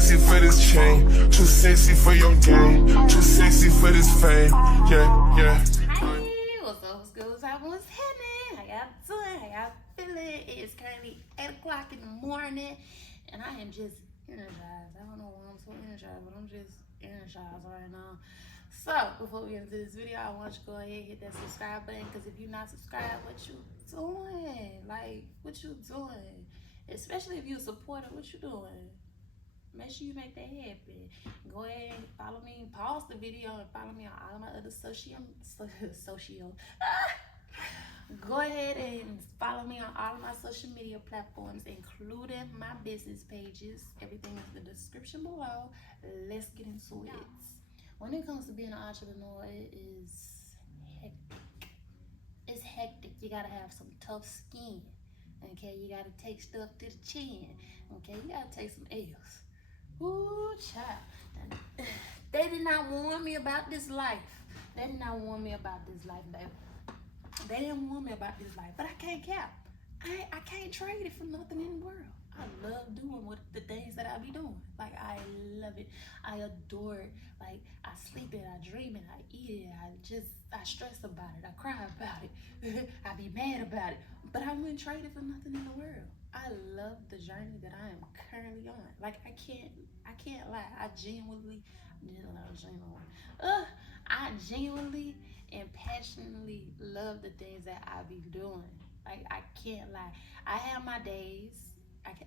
sexy for this chain, too sexy for your game, too sexy for this fame. Yeah. Hi, what's up, what's good, what's happening, what's happening? How y'all doing? How y'all feeling? It is currently 8 o'clock in the morning, and I am just energized. I don't know why I'm so energized, but I'm just energized right now. So, before we get into this video, I want you to go ahead and hit that subscribe button, because if you're not subscribed, what you doing? Like, what you doing? Especially if you're a supporter, what you doing? Make sure you make that happen. Go ahead and follow me. Pause the video and follow me on all of my other social. Go ahead and follow me on all of my social media platforms, including my business pages. Everything is in the description below. Let's get into it. When it comes to being an entrepreneur, it is hectic. It's hectic. You gotta have some tough skin. Okay, you gotta take stuff to the chin. Okay, you gotta take some L's. Ooh, child. They did not warn me about this life. They did not warn me about this life, baby. They didn't warn me about this life, but I can't cap. I can't trade it for nothing in the world. I love doing the things that I be doing. Like, I love it. I adore it. Like, I sleep it, I dream it, I eat it. I stress about it. I cry about it. I be mad about it. But I wouldn't trade it for nothing in the world. I love the journey that I am currently on. Like, I can't lie. I genuinely and passionately love the things that I be doing. Like, I can't lie. I have my days.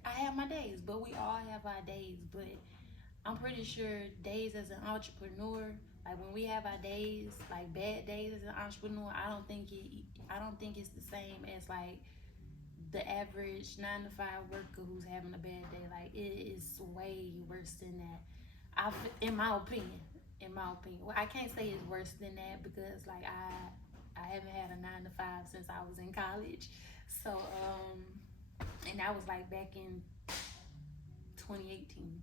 I have my days, but we all have our days. But I'm pretty sure days as an entrepreneur, like when we have our days, like bad days as an entrepreneur, I don't think it's the same as like the average 9-to-5 worker who's having a bad day. Like, it is way worse than that. In my opinion. Well, I can't say it's worse than that because like I haven't had a 9-to-5 since I was in college. So and that was like back in 2018,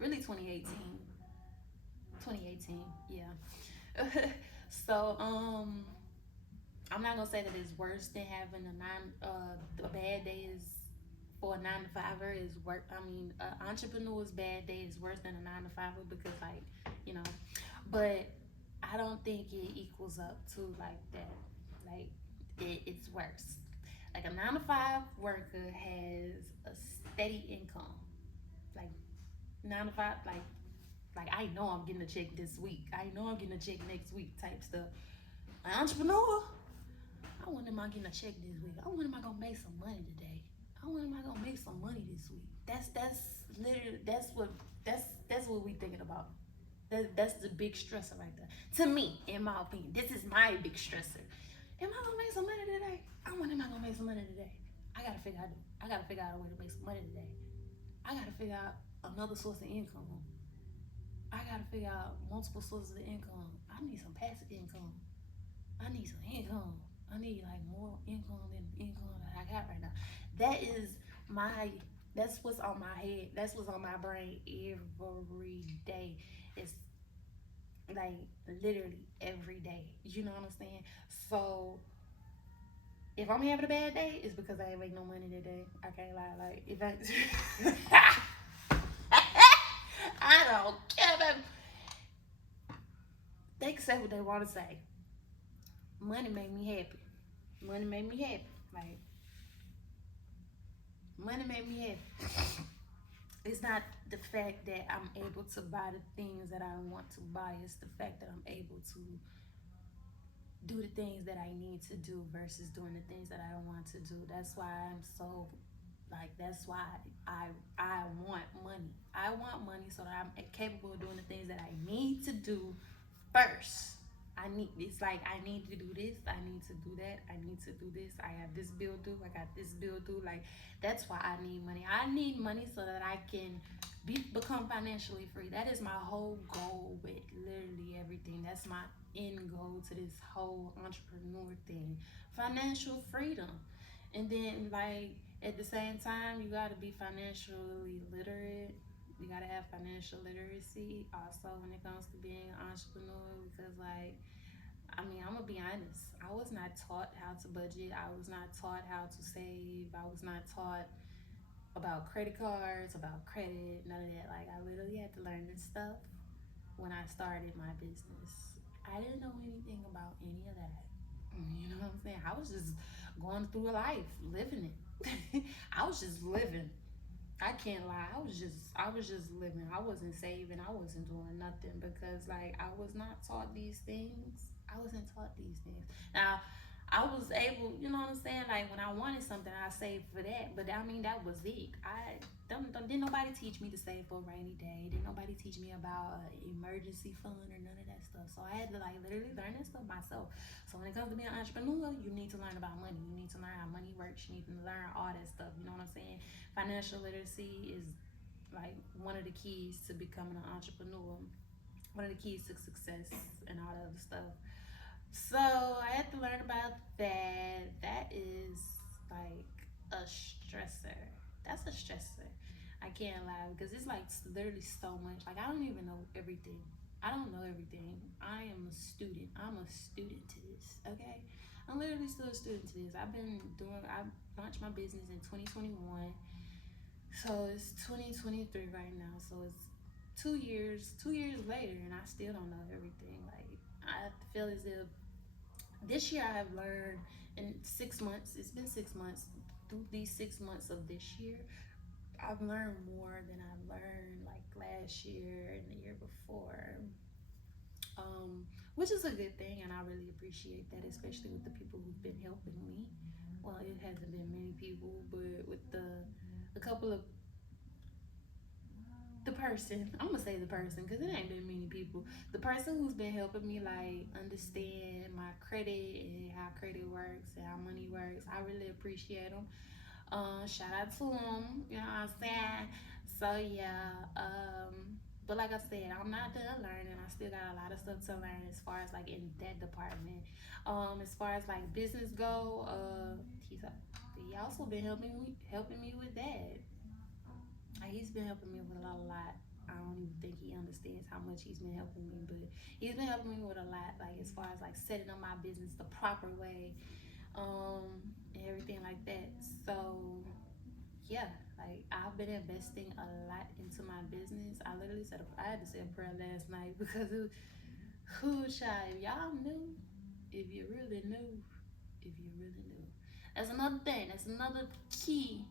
really 2018, yeah. So I'm not gonna say that it's worse than having the bad days for a 9-to-5er is work. I mean, entrepreneur's bad day is worse than a 9-to-5er because, like, you know, but I don't think it equals up to like that. Like, it's worse. Like, a 9-to-5 worker has a steady income. Like, 9-to-5, like I know I'm getting a check this week. I know I'm getting a check next week type stuff. An entrepreneur, I wonder am I getting a check this week? I wonder am I gonna make some money today? I wonder am I gonna make some money this week? That's literally that's what we thinking about. That's the big stressor right there. To me, in my opinion, this is my big stressor. Am I gonna make some money today? I wonder am I gonna make some money today? I gotta figure out a way to make some money today. I gotta figure out another source of income. I gotta figure out multiple sources of income. I need some passive income. I need some income. I need like more income than the income that I got right now. That's what's on my head. That's what's on my brain every day. It's like literally every day. You know what I'm saying? So if I'm having a bad day, it's because I ain't make no money today. I can't lie. Like, if I don't care, baby. They can say what they want to say. Money make me happy. Money make me happy. Like, money make me happy. It's not the fact that I'm able to buy the things that I want to buy. It's the fact that I'm able to do the things that I need to do versus doing the things that I don't want to do. That's why I'm so that's why I want money. I want money so that I'm capable of doing the things that I need to do first. It's like I need to do this, I need to do that, I need to do this, I have this bill due, I got this bill due. Like, that's why I need money. I need money so that I can become financially free. That is my whole goal with literally everything. That's my end goal to this whole entrepreneur thing. Financial freedom. And then, like, at the same time, you gotta be financially literate. You gotta have financial literacy also when it comes to being an entrepreneur, because like, I mean, I'm gonna be honest, I was not taught how to budget. I was not taught how to save. I was not taught about credit cards, about credit, none of that. Like I literally had to learn this stuff when I started my business. I didn't know anything about any of that. You know what I'm saying? I was just going through life, living it. I was just living. I can't lie. I was just living. I wasn't saving. I wasn't doing nothing because like I was not taught these things. I wasn't taught these things. Now I was able, you know what I'm saying? Like when I wanted something, I saved for that. But I mean, that was it. I didn't nobody teach me to save for a rainy day. Didn't nobody teach me about emergency fund or none of that stuff. So I had to like literally learn that stuff myself. So when it comes to being an entrepreneur, you need to learn about money. You need to learn how money works. You need to learn all that stuff. You know what I'm saying? Financial literacy is like one of the keys to becoming an entrepreneur. One of the keys to success and all that other stuff. So I had to learn about that. That is like a stressor. That's a stressor. I can't lie because it's like literally so much. Like I don't even know everything. I don't know everything. I am a student. I'm a student to this. Okay, I'm literally still a student to this. I launched my business in 2021. So it's 2023 right now. So it's 2 years later, and I still don't know everything. Like I feel as if this year I have learned in 6 months. It's been 6 months. Through these 6 months of this year, I've learned more than I've learned like last year and the year before. Which is a good thing, and I really appreciate that, especially with the people who've been helping me. Well, it hasn't been many people, but with a couple of the person, I'm gonna say the person because it ain't been many people. The person who's been helping me like understand my credit and how credit works and how money works, I really appreciate them. Shout out to them, you know what I'm saying? So yeah, but like I said, I'm not done learning. I still got a lot of stuff to learn as far as like in that department. As far as like business go, he also been helping me with that. He's been helping me with a lot. I don't even think he understands how much he's been helping me, but he's been helping me with a lot, like as far as like setting up my business the proper way, and everything like that. So yeah, like I've been investing a lot into my business. I had to say a prayer last night because who child, if y'all knew, if you really knew, if you really knew. That's another thing. Key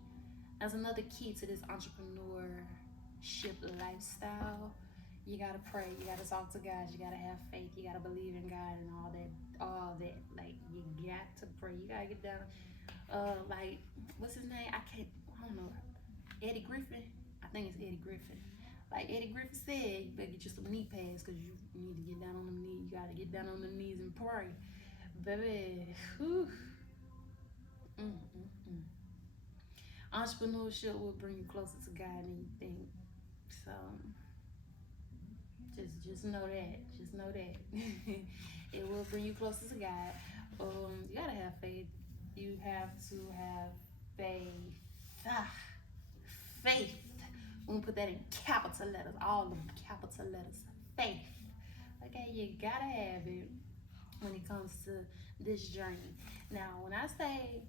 that's another key to this entrepreneurship lifestyle. You gotta pray, you gotta talk to God, you gotta have faith, you gotta believe in God and all that. Like you got to pray, you gotta get down. Like what's his name? I don't know. Eddie Griffin. I think it's Eddie Griffin. Like Eddie Griffin said, you better get you some knee pads because you need to get down on them knees. You gotta get down on the knees and pray, baby. Whew. Mm, mm, mm. Entrepreneurship will bring you closer to God than you think. So just know that. Just know that. It will bring you closer to God. You gotta have faith. You have to have faith. Ah, faith. We put that in capital letters, all of them capital letters. Faith. Okay, you gotta have it when it comes to this journey. Now when I say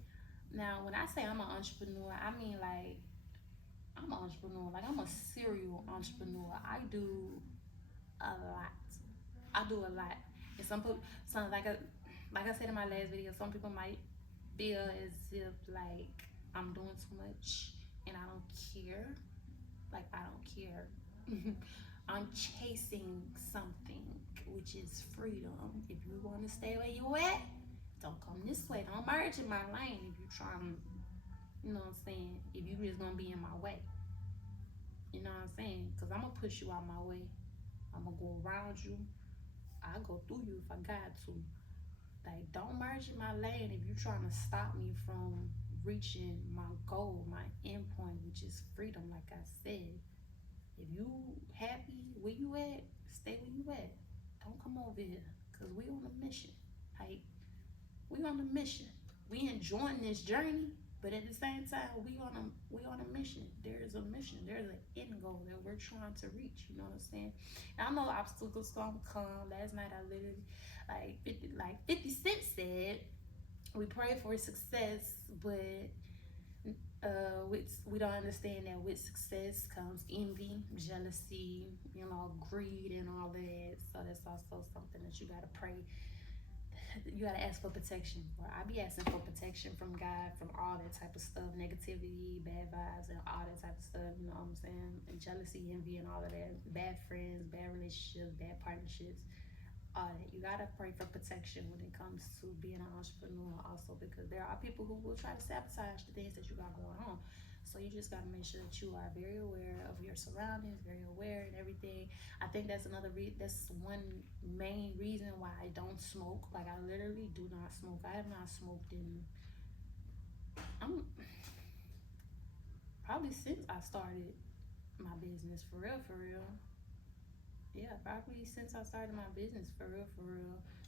I'm an entrepreneur, I mean like I'm an entrepreneur. Like I'm a serial entrepreneur. I do a lot. I do a lot. And some like I said in my last video, some people might feel as if like I'm doing too much and I don't care. Like I don't care. I'm chasing something, which is freedom. If you want to stay where you at, don't come this way. Don't merge in my lane if you trying, you know what I'm saying? If you just gonna be in my way. You know what I'm saying? Because I'm gonna push you out my way. I'm gonna go around you. I'll go through you if I got to. Like, don't merge in my lane if you're trying to stop me from reaching my goal, my end point, which is freedom, like I said. If you happy where you at, stay where you at. Don't come over here, because we on a mission. Like, we on a mission. We enjoying this journey, but at the same time, we on a mission. There is a mission. There's an end goal that we're trying to reach. You know what I'm saying? And I know obstacles gonna come. Last night I literally like 50 Cent said, we pray for success, but We don't understand that with success comes envy, jealousy, greed, and all that. So that's also something that you gotta pray. You gotta ask for protection. Or I be asking for protection from God from all that type of stuff, negativity, bad vibes, and all that type of stuff. You know what I'm saying? And jealousy, envy, and all of that. Bad friends, bad relationships, bad partnerships. All that. You gotta pray for protection when it comes to being an entrepreneur, also because there are people who will try to sabotage the things that you got going on. So you just gotta make sure that you are very aware of your surroundings, very aware and everything. I think that's that's one main reason why I don't smoke. Like I literally do not smoke. I have not smoked in I'm probably since I started my business for real. Yeah, probably since I started my business for real.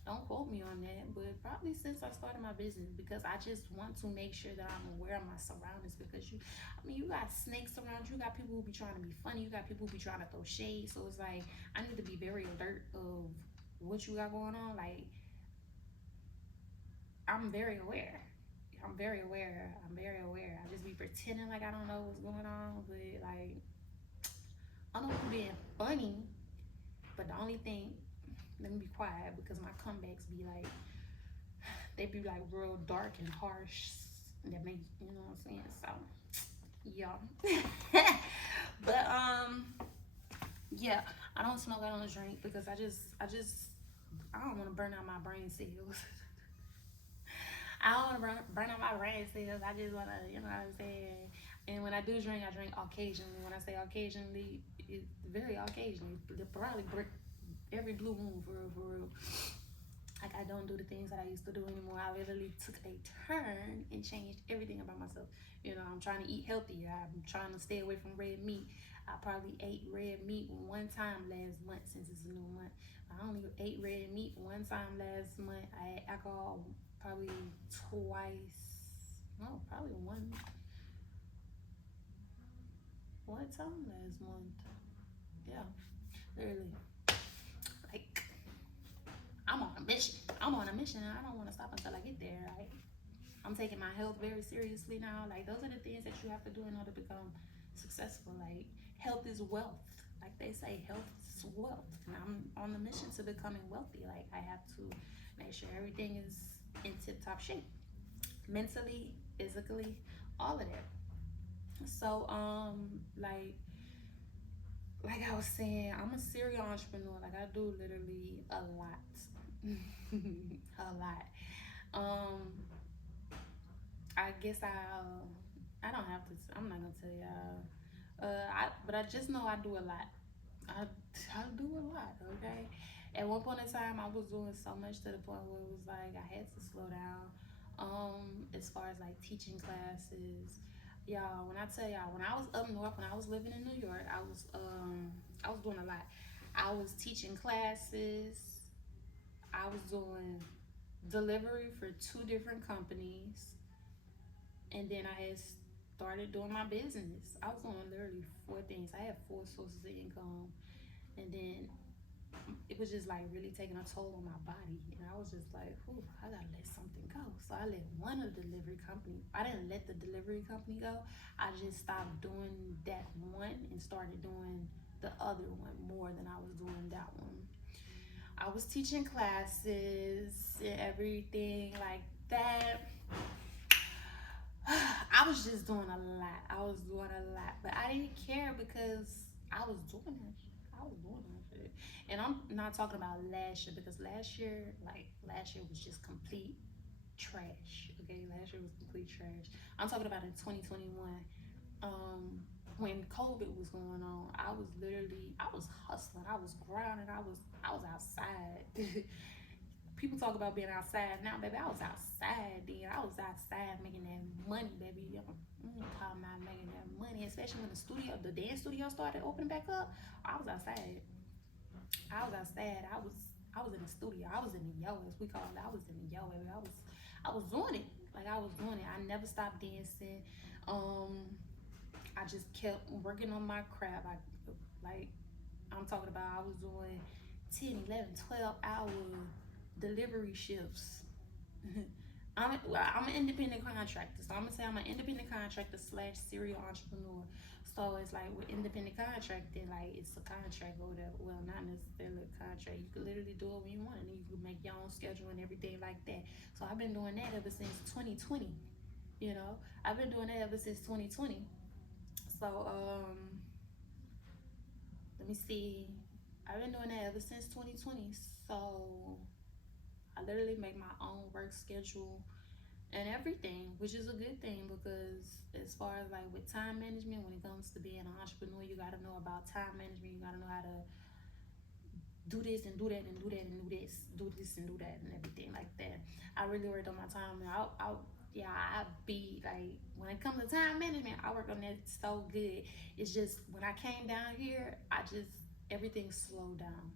Don't quote me on that, but probably since I started my business because I just want to make sure that I'm aware of my surroundings because you got snakes around you, got people who be trying to be funny, you got people who be trying to throw shade. So it's like I need to be very alert of what you got going on. Like I'm very aware. I'm very aware. I just be pretending like I don't know what's going on, but like I don't know if being funny. But the only thing, let me be quiet because my comebacks be like, they be like real dark and harsh. That make you know what I'm saying. So, yeah. But yeah, I don't smoke. I don't drink because I don't want to burn out my brain cells. I don't want to burn out my brain cells. I just want to, you know what I'm saying. And when I do drink, I drink occasionally. When I say occasionally, it's very occasionally. Probably every blue moon for real. Like I don't do the things that I used to do anymore. I literally took a turn and changed everything about myself. I'm trying to eat healthier. I'm trying to stay away from red meat. I probably ate red meat one time last month since it's a new month. I only ate red meat one time last month. I had alcohol probably twice. No, probably one time last month. Yeah, literally. Like I'm on a mission. And I don't want to stop until I get there. Like I'm taking my health very seriously now. Like those are the things that you have to do in order to become successful. Like health is wealth. Like they say, health is wealth. And I'm on the mission to becoming wealthy. Like I have to make sure everything is in tip-top shape. Mentally, physically, all of that. So like I was saying, I'm a serial entrepreneur. Like I do literally a lot. A lot. I guess I don't have to. I'm not gonna tell y'all. But I just know I do a lot. I do a lot. Okay. At one point in time, I was doing so much to the point where it was like I had to slow down. As far as like teaching classes, y'all. When I tell y'all, when I was up north, when I was living in New York, I was doing a lot. I was teaching classes. I was doing delivery for 2 different companies, and then I had started doing my business. I was doing literally 4 things. I had 4 sources of income, and then it was just like really taking a toll on my body, and I was just like, "Ooh, I gotta let something go." So I let one of the delivery company. I didn't let the delivery company go. I just stopped doing that one and started doing the other one more than I was doing that one. I was teaching classes and everything like that. I was just doing a lot. But I didn't care because I was doing that shit. And I'm not talking about last year because last year was just complete trash. Okay, last year was complete trash. I'm talking about in 2021. When COVID was going on, I was hustling, I was grinding, I was outside. People talk about being outside now, baby. I was outside then. I was outside making that money, baby. I'm talking about making that money, especially when the dance studio started opening back up. I was outside. I was in the studio. I was in the yo, as we call it. I was in the yo, baby. I was doing it. Like I was doing it. I never stopped dancing. I just kept working on my craft. I'm talking about I was doing 10, 11, 12 hour delivery shifts. I'm an independent contractor, so I'm gonna say I'm an independent contractor slash serial entrepreneur. So it's like with independent contracting, like it's a contract or whatever. Well, not necessarily a contract. You could literally do it when you want, and then you can make your own schedule and everything like that. So I've been doing that ever since 2020. You know, I've been doing that ever since 2020. So let me see. I've been doing that ever since 2020. So I literally make my own work schedule and everything, which is a good thing because as far as like with time management, when it comes to being an entrepreneur, you got to know about time management. You got to know how to do this and do that and do that and do this and do that and everything like that. I really worked on my time. And I be like, when it comes to time management, I work on that so good. It's just when I came down here, everything slowed down.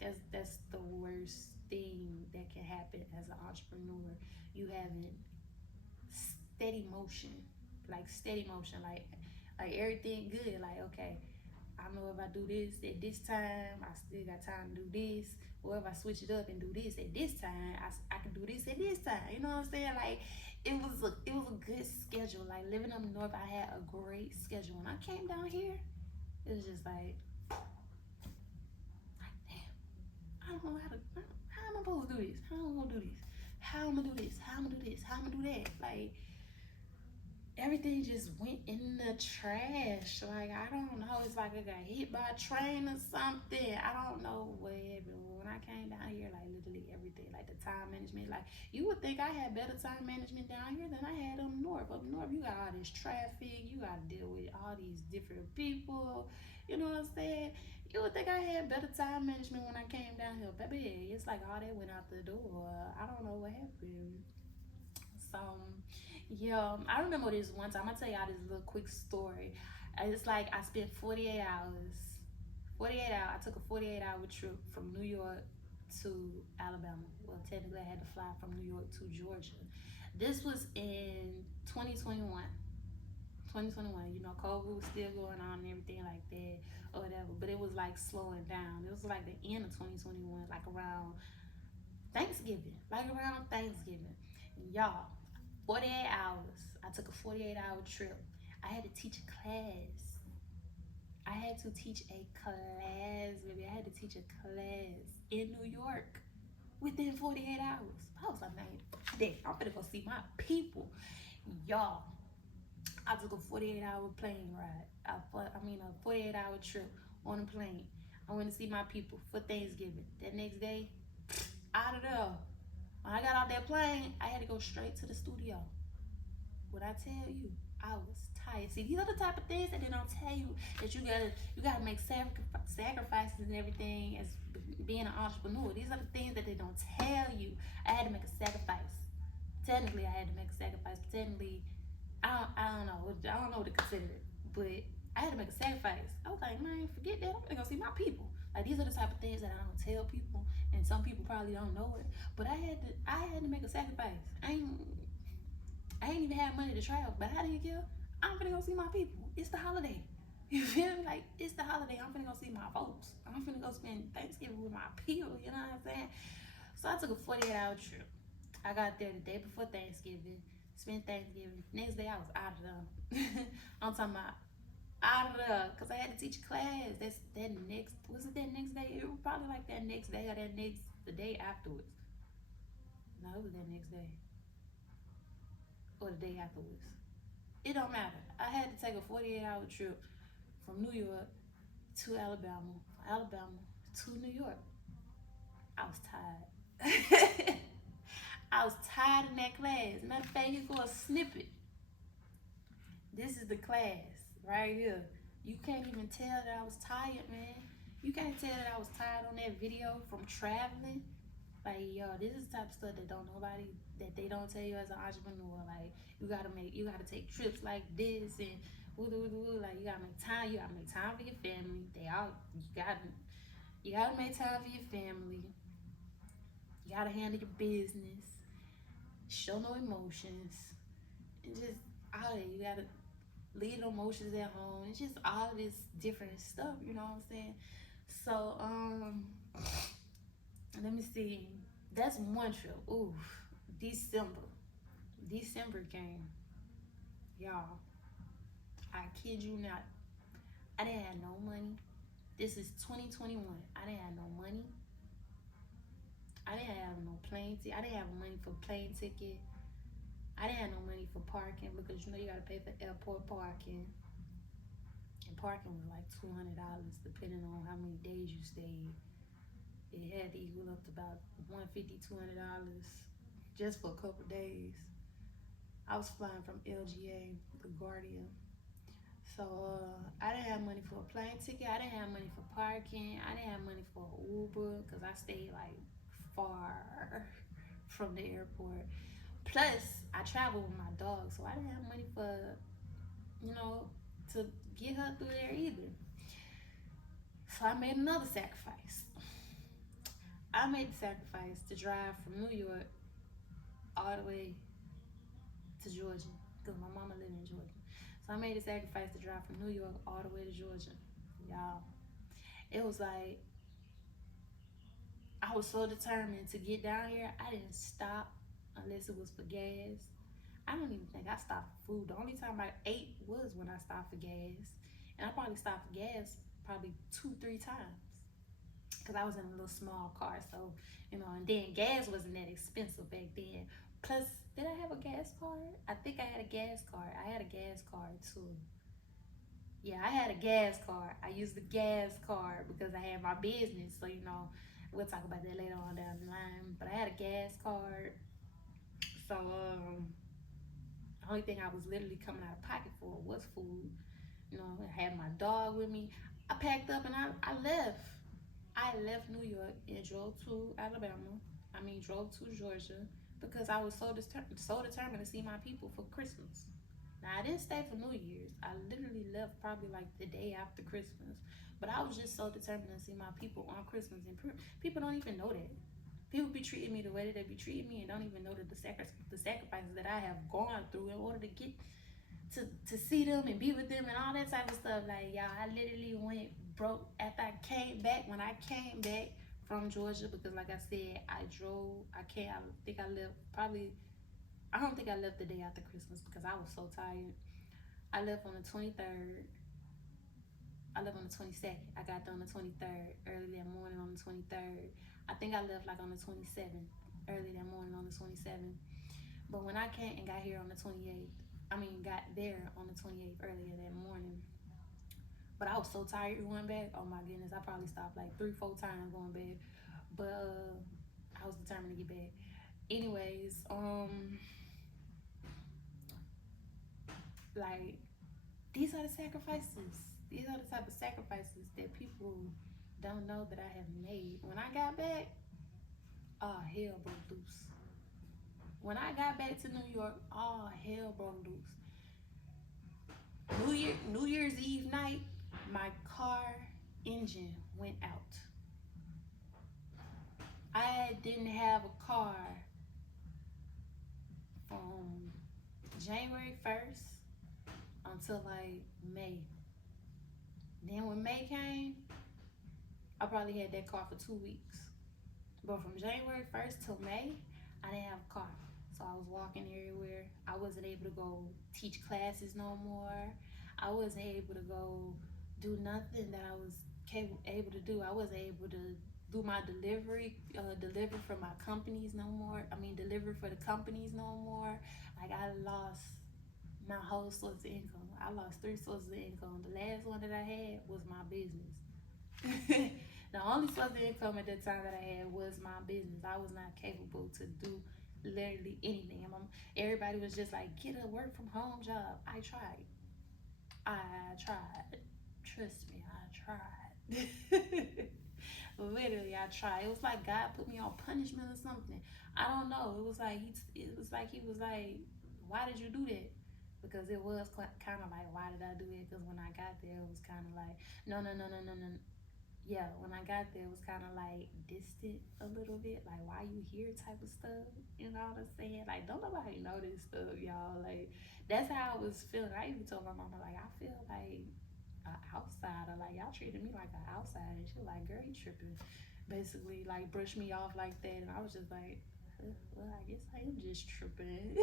That's the worst thing that can happen as an entrepreneur. You having steady motion, like everything good. Like, okay, I know if I do this at this time, I still got time to do this. Or if I switch it up and do this at this time, I can do this at this time. You know what I'm saying? Like it was a good schedule. Like living up north, I had a great schedule. When I came down here, it was just like damn, I don't know how am I supposed to do this? How am I gonna do this? How am I gonna do this? How am I gonna do this? How am I gonna do that? Like everything just went in the trash. Like I don't know. It's like I got hit by a train or something. I don't know what happened. When I came down here, like literally everything, like the time management. Like you would think I had better time management down here than I had up north. Up north, you got all this traffic. You got to deal with all these different people. You know what I'm saying? You would think I had better time management when I came down here, baby. It's like all that went out the door. I don't know what happened. So yeah, I remember this one time. I'm gonna tell y'all this little quick story. It's like I spent 48 hours. 48 hours. I took a 48-hour trip from New York to Alabama. Well, technically, I had to fly from New York to Georgia. This was in 2021. 2021, you know, COVID was still going on and everything like that or whatever, but it was like slowing down. It was like the end of 2021, like around Thanksgiving, Y'all, 48 hours. I took a 48-hour trip. I had to teach a class. I had to teach a class, baby. I had to teach a class in New York within 48 hours. I was like, man, I'm gonna go see my people. Y'all, I took a 48-hour plane ride. A 48-hour trip on a plane. I went to see my people for Thanksgiving. That next day, out of there. When I got off that plane, I had to go straight to the studio. What I tell you, I was tired. See, these are the type of things that they don't tell you that you gotta make sacrifices and everything as being an entrepreneur. These are the things that they don't tell you. I had to make a sacrifice. Technically, I had to make a sacrifice. Technically, I don't know. I don't know what to consider it, but I had to make a sacrifice. I was like, man, forget that. I'm gonna go see my people. Like these are the type of things that I don't tell people, and some people probably don't know it. But I had to make a sacrifice. I ain't even had money to travel, but how do you care? I'm gonna go see my people. It's the holiday. You feel me? Like it's the holiday. I'm gonna go see my folks. I'm gonna go spend Thanksgiving with my people. You know what I'm saying? So I took a 48-hour trip. I got there the day before Thanksgiving. Spent Thanksgiving. Next day I was out of there. I'm talking about out of there, cause I had to teach a class. Was it that next day? It was probably like that next day or the day afterwards. No, it was that next day or the day afterwards. It don't matter. I had to take a 48-hour trip from New York to Alabama to New York. I was tired. I was tired in that class. Matter of fact, here's a snippet. This is the class right here. You can't even tell that I was tired, man. You can't tell that I was tired on that video from traveling. Like, yo, this is the type of stuff that they don't tell you as an entrepreneur. Like, you gotta take trips like this and like you gotta make time. You gotta make time for your family. You gotta make time for your family. You gotta handle your business. Show no emotions. And just all that. You gotta leave no emotions at home. It's just all this different stuff, you know what I'm saying? So, let me see. That's one trip. Ooh, December. December came. Y'all, I kid you not. I didn't have no money. This is 2021. I didn't have no money. I didn't have no plane ticket. I didn't have money for plane ticket. I didn't have no money for parking because you know you gotta pay for airport parking. And parking was like $200 depending on how many days you stayed. It had to equal up to about $150, $200 just for a couple days. I was flying from LGA, LaGuardia. So I didn't have money for a plane ticket. I didn't have money for parking. I didn't have money for Uber because I stayed like far from the airport. Plus, I traveled with my dog, so I didn't have money for, to get her through there either. So I made another sacrifice. I made the sacrifice to drive from New York all the way to Georgia because my mama lived in Georgia. So I made the sacrifice to drive from New York all the way to Georgia. Y'all, it was like I was so determined to get down here. I didn't stop unless it was for gas. I don't even think I stopped for food. The only time I ate was when I stopped for gas. And I probably stopped for gas probably 2-3 times because I was in a little small car. So, and then gas wasn't that expensive back then. Plus, did I have a gas card? I think I had a gas card. I had a gas card too. Yeah, I had a gas card. I used the gas card because I had my business. So, we'll talk about that later on down the line. But I had a gas card. So, the only thing I was literally coming out of pocket for was food. I had my dog with me. I packed up and I left. I left New York and drove to Alabama. Drove to Georgia because I was so determined to see my people for Christmas. Now, I didn't stay for New Year's. I literally left probably like the day after Christmas. But I was just so determined to see my people on Christmas. And people don't even know that. People be treating me the way that they be treating me and don't even know that the sacrifices that I have gone through in order to get to see them and be with them and all that type of stuff. Like, y'all, I literally went broke after I came back. When I came back from Georgia, because like I said, I don't think I left the day after Christmas because I was so tired. I left on the 23rd. I left on the 22nd. I got there on the 23rd, early that morning on the 23rd. I think I left like on the 27th, early that morning on the 27th. But when I came and got here on the 28th, got there on the 28th earlier that morning. But I was so tired going back. Oh my goodness, I probably stopped like 3-4 times going back. But I was determined to get back. Anyways, like, these are the sacrifices. These are the type of sacrifices that people don't know that I have made. When I got back, hell broke loose. When I got back to New York, hell broke loose. New Year's Eve night, my car engine went out. I didn't have a car from January 1st until like May. Then when May came, I probably had that car for 2 weeks. But from January 1st till May, I didn't have a car. So I was walking everywhere. I wasn't able to go teach classes no more. I wasn't able to go do nothing that I was able to do. I wasn't able to do my deliver for my companies no more. Deliver for the companies no more. Like, I lost my whole source of income. I lost 3 sources of income. The last one that I had was my business. The only source of income at that time that I had was my business. I was not capable to do literally anything. Everybody was just like, get a work from home job. I tried. Trust me, I tried. Literally, I tried. It was like God put me on punishment or something. I don't know. It was like he was like, why did you do that? Because it was kind of like, why did I do it? Because when I got there, it was kind of like, no. Yeah, when I got there, it was kind of like distant a little bit. Like, why you here type of stuff. You know what I'm saying? Like, don't nobody know this stuff, y'all. Like, that's how I was feeling. I even told my mama, like, I feel like an outsider. Like, y'all treated me like an outsider. And she was like, girl, you tripping. Basically, like, brushed me off like that. And I was just like, well, I guess I am just tripping.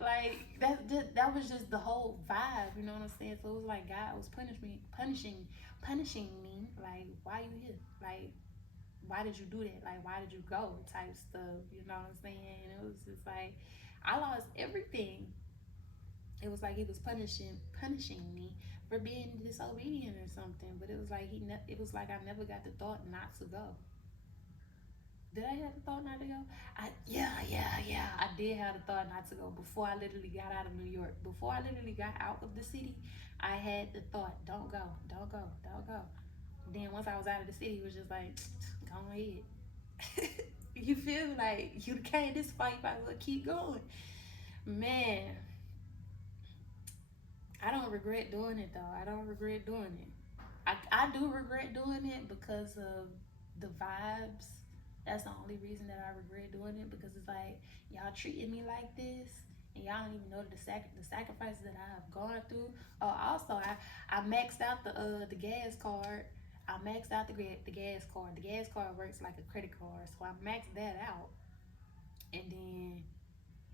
Like that was just the whole vibe, you know what I'm saying? So it was like God was punishing me. Like, why you here? Like, why did you do that? Like, why did you go? Type stuff, you know what I'm saying? And it was just like I lost everything. It was like he was punishing me for being disobedient or something. But it was like it was like I never got the thought not to go. Did I have the thought not to go? Yeah. I did have the thought not to go before I literally got out of New York. Before I literally got out of the city, I had the thought, don't go, don't go, don't go. Then once I was out of the city, it was just like, go ahead. You feel like you came this fight, but I will keep going. Man, I don't regret doing it though. I don't regret doing it. I do regret doing it because of the vibes. That's the only reason that I regret doing it, because it's like y'all treated me like this and y'all don't even know the sacrifices that I have gone through. Oh, also I maxed out the gas card. I maxed out the gas card. The gas card works like a credit card, so I maxed that out, and then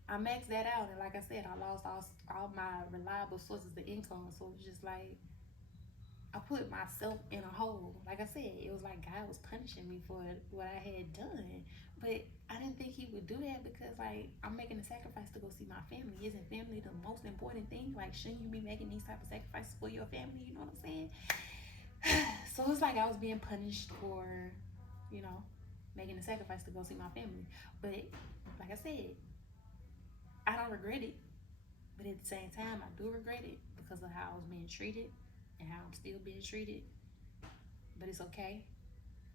I maxed that out, and like I said, I lost all my reliable sources of income. So it's just like I put myself in a hole. Like I said, it was like God was punishing me for what I had done. But I didn't think he would do that, because like I'm making a sacrifice to go see my family. Isn't family the most important thing? Like, shouldn't you be making these type of sacrifices for your family? You know what I'm saying? So it's like I was being punished for, you know, making a sacrifice to go see my family. But like I said, I don't regret it. But at the same time, I do regret it because of how I was being treated and how I'm still being treated. But it's okay,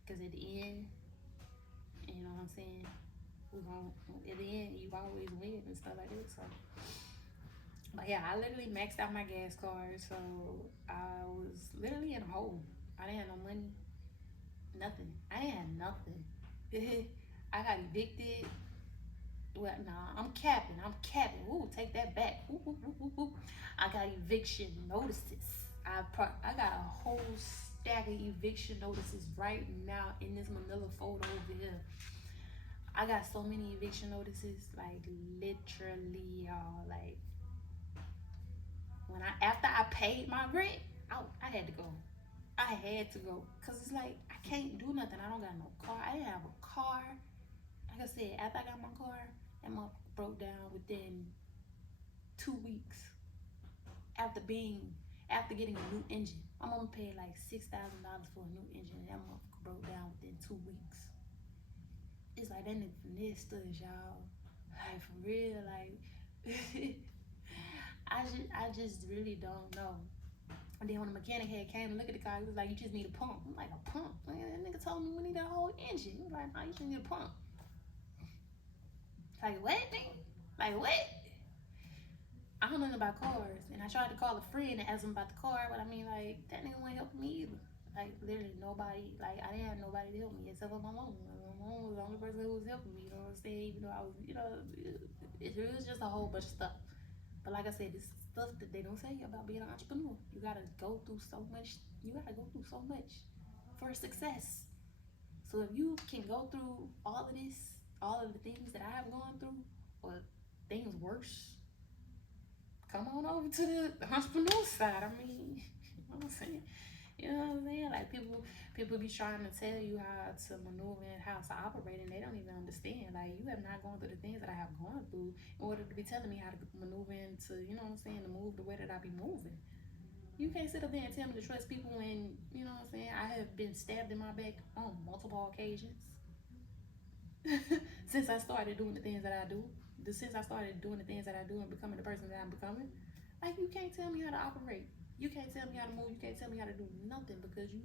because at the end, you know what I'm saying, we're going at the end, you always win and stuff like that. So, but yeah, I literally maxed out my gas card, so I was literally in a hole. I didn't have no money, nothing. I didn't have nothing. I got evicted. Well, nah, I'm capping. Ooh, take that back. Ooh. I got eviction notices. I got a whole stack of eviction notices right now in this manila folder over here. I got so many eviction notices, like literally, y'all. Like, after I paid my rent, I had to go. I had to go, cause it's like I can't do nothing. I don't got no car. I didn't have a car. Like I said, after I got my car, that motherfucker broke down within 2 weeks. After getting a new engine, my mom paid like $6,000 for a new engine, and that motherfucker broke down within 2 weeks. It's like that nigga finessed us, y'all. Like, for real, like I just really don't know. And then when the mechanic came and looked at the car, he was like, "You just need a pump." I'm like, "A pump?" Man, that nigga told me we need a whole engine. He was like, "No, you just need a pump." Like, what, nigga? Like, what? I don't know nothing about cars, and I tried to call a friend and ask him about the car, but I mean, like, that nigga wasn't helping me either. Like, literally nobody. Like, I didn't have nobody to help me except for my mom. My mom was the only person who was helping me. You know what I'm saying? Even though I was, it was just a whole bunch of stuff. But like I said, this stuff that they don't tell you about being an entrepreneur. You gotta go through so much. You gotta go through so much for success. So if you can go through all of this, all of the things that I have gone through, or things worse, come on over to the entrepreneur side. I mean, you know what I'm saying? You know what I'm saying? Like, people be trying to tell you how to maneuver and how to operate, and they don't even understand. Like, you have not gone through the things that I have gone through in order to be telling me how to maneuver into, you know what I'm saying, to move the way that I be moving. You can't sit up there and tell me to trust people when, you know what I'm saying, I have been stabbed in my back on multiple occasions. Since I started doing the things that I do. Since I started doing the things that I do and becoming the person that I'm becoming. Like, you can't tell me how to operate. You can't tell me how to move. You can't tell me how to do nothing, because you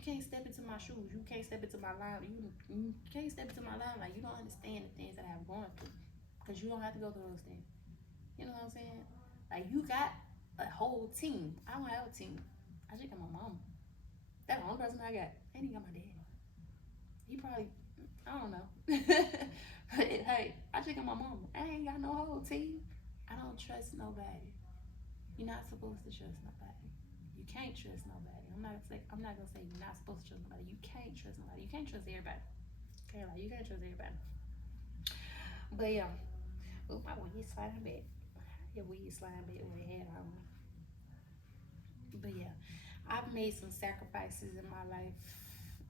can't step into my shoes. You can't step into my line. You can't step into my line. Like, you don't understand the things that I have gone through, because you don't have to go through those things. You know what I'm saying? Like, you got a whole team. I don't have a team. I just got my mom. That's the only person I got. I ain't even got my daddy. He probably, I don't know. But hey, I just got my mama. I ain't got no whole team. I don't trust nobody. You're not supposed to trust nobody. You can't trust nobody. I'm not gonna say you're not supposed to trust nobody. You can't trust nobody. You can't trust everybody. Okay, like, you can't trust everybody. But yeah, oh, my weed sliding back. Your weed sliding back with a hat on. But yeah, I've made some sacrifices in my life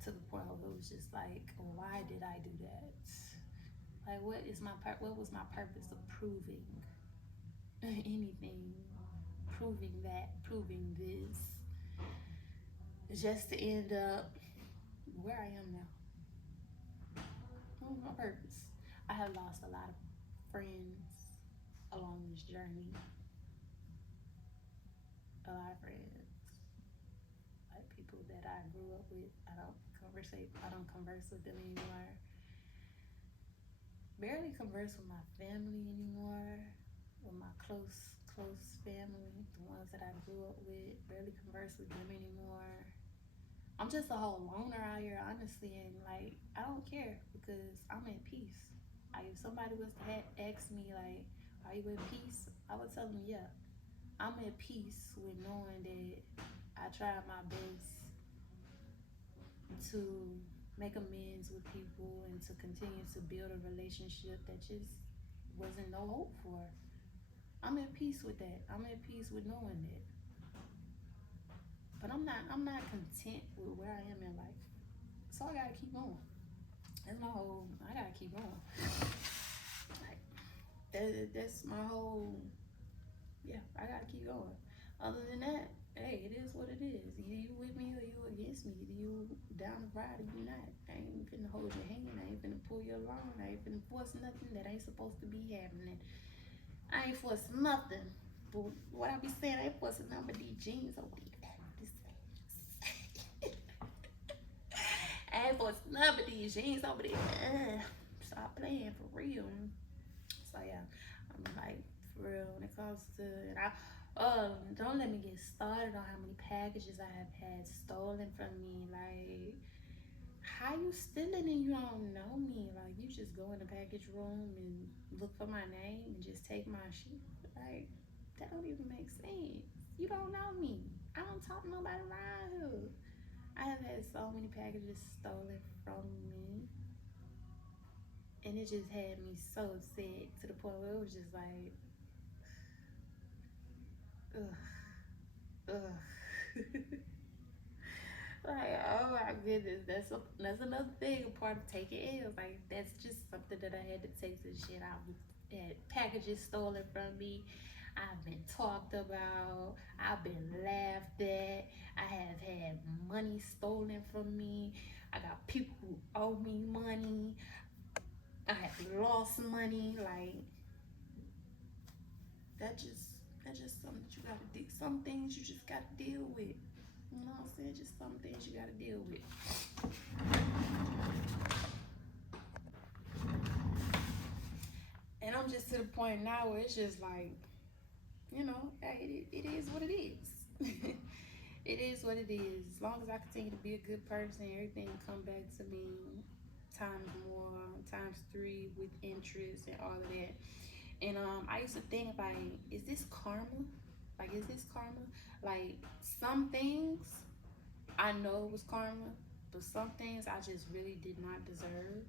to the point where it was just like, why did I do that? Like, what was my purpose of proving anything, proving that, proving this, just to end up where I am now? What was my purpose? I have lost a lot of friends along this journey. A lot of friends, like people that I grew up with. I don't converse with them anymore. Barely converse with my family anymore. With my close family, the ones that I grew up with. Barely converse with them anymore. I'm just a whole loner out here, honestly, and like I don't care because I'm at peace. Like, if somebody was to ask me like, "Are you at peace?" I would tell them, "Yeah." I'm at peace with knowing that I tried my best to make amends with people and to continue to build a relationship that just wasn't no hope for. I'm at peace with that. I'm at peace with knowing that. But I'm not content with where I am in life. So I gotta keep going. I gotta keep going. Like, that's my whole, yeah, I gotta keep going. Other than that, hey, it is what it is. Either you with me or you against me. Either you down the ride or you not. I ain't finna hold your hand. I ain't finna pull your line. I ain't finna force nothing that ain't supposed to be happening. I ain't forcing nothing. But what I be saying, I ain't forcing nothing but these jeans over these I ain't forcing nothing but these jeans over there. Stop playing for real. So yeah, I'm like, for real, when it comes to, and don't let me get started on how many packages I have had stolen from me. Like, how you stealing and you don't know me? Like, you just go in the package room and look for my name and just take my shit. Like, that don't even make sense. You don't know me. I don't talk to nobody around here. I have had so many packages stolen from me. And it just had me so upset to the point where it was just like, ugh, ugh. Like, oh my goodness, that's another thing, a part of taking L's. Like, that's just something that I had to take this shit out. Had packages stolen from me. I've been talked about. I've been laughed at. I have had money stolen from me. I got people who owe me money. I have lost money. Like, that's just something that you gotta do. Some things you just gotta deal with. You know what I'm saying? Just some things you gotta deal with. And I'm just to the point now where it's just like, it is what it is. It is what it is. As long as I continue to be a good person, everything will come back to me times more, times three with interest and all of that. And I used to think like, is this karma? Like, is this karma? Like, some things I know it was karma, but some things I just really did not deserve.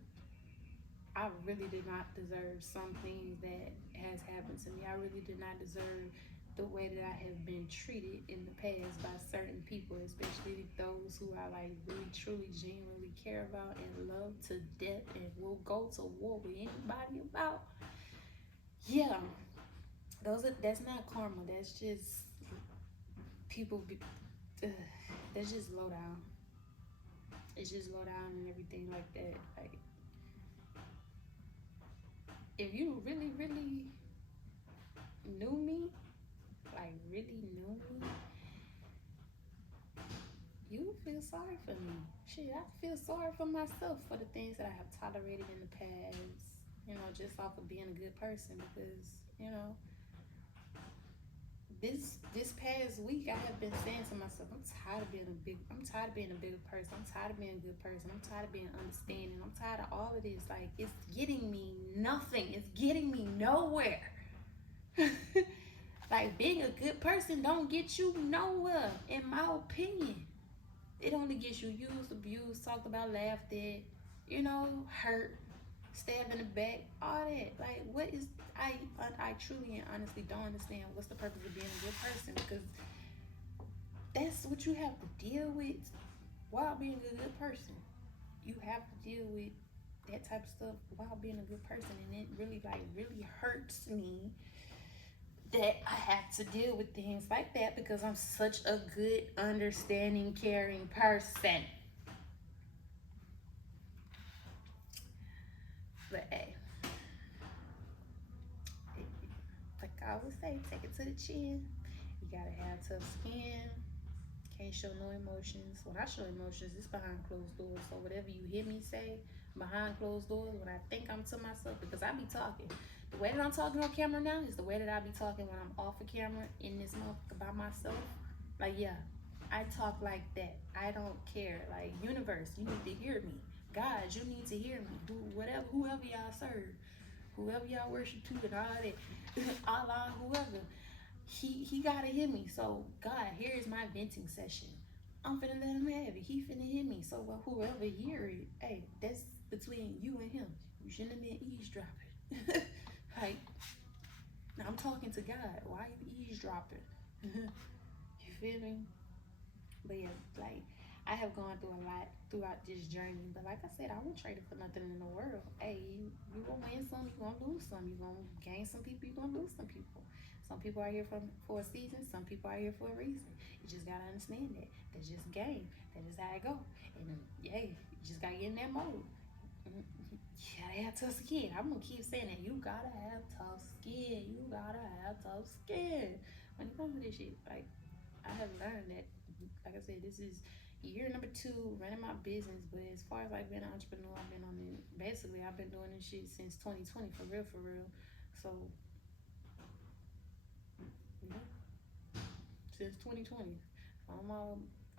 I really did not deserve some things that has happened to me. I really did not deserve the way that I have been treated in the past by certain people, especially those who I like really truly genuinely care about and love to death and will go to war with anybody about. Yeah, that's not karma. That's just people be, that's just low down. It's just low down and everything like that. Like, if you really knew me, like really knew me, you would feel sorry for me. Shit, I feel sorry for myself for the things that I have tolerated in the past. Just off of being a good person, because this past week I have been saying to myself, I'm tired of being a bigger person. I'm tired of being a good person. I'm tired of being understanding. I'm tired of all of this. Like, it's getting me nothing. It's getting me nowhere. Like, being a good person don't get you nowhere, in my opinion. It only gets you used, abused, talked about, laughed at, hurt. stab in the back, all that. Like, what is, I truly and honestly don't understand what's the purpose of being a good person, because that's what you have to deal with while being a good person. You have to deal with that type of stuff while being a good person, and it really, like, really hurts me that I have to deal with things like that because I'm such a good, understanding, caring person. But hey, like I always say, take it to the chin. You gotta have tough skin. Can't show no emotions. When I show emotions, it's behind closed doors. So whatever you hear me say behind closed doors, when I think I'm to myself, because I be talking. The way that I'm talking on camera now is the way that I be talking when I'm off of camera in this motherfucker by myself. Like, yeah, I talk like that. I don't care. Like, universe, you need to hear me. God, you need to hear me. Whatever, whoever y'all serve, whoever y'all worship to, and all that, Allah, whoever, he gotta hear me. So God, here is my venting session. I'm finna let him have it. He finna hear me. So whoever hear it, hey, that's between you and him. You shouldn't have been eavesdropping. Like, I'm talking to God. Why are you eavesdropping? You feel me? But yeah, like, I have gone through a lot throughout this journey. But like I said, I won't trade it for nothing in the world. Hey, you gonna win some, you gonna lose some. You gonna gain some people, you gonna lose some people. Some people are here for a season. Some people are here for a reason. You just gotta understand that. That's just game. That is how it go. And hey, you just gotta get in that mode. You gotta have tough skin. I'm gonna keep saying that. You gotta have tough skin. You gotta have tough skin. When it comes to this shit, like, I have learned that, like I said, this is year number 2 running my business. But as far as like being an entrepreneur, I've been on it. Basically, I've been doing this shit since 2020, for real, for real. So, yeah, since 2020. I'm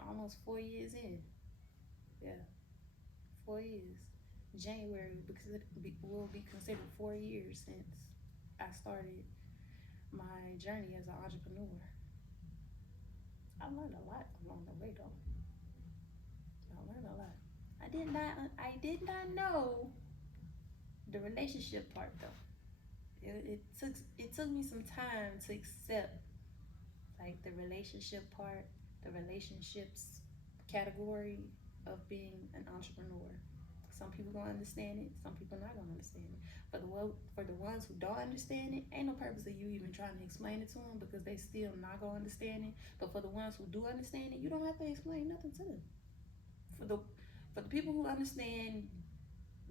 almost 4 years in. Yeah, 4 years. January, because will be considered 4 years since I started my journey as an entrepreneur. I learned a lot along the way, though. I learned a lot. I did not know the relationship part, though. It took me some time to accept, like, the relationship part, the relationships category of being an entrepreneur. Some people gonna understand it, some people not gonna understand it. For the ones who don't understand it, ain't no purpose of you even trying to explain it to them, because they still not gonna understand it. But for the ones who do understand it, you don't have to explain nothing to them. For the people who understand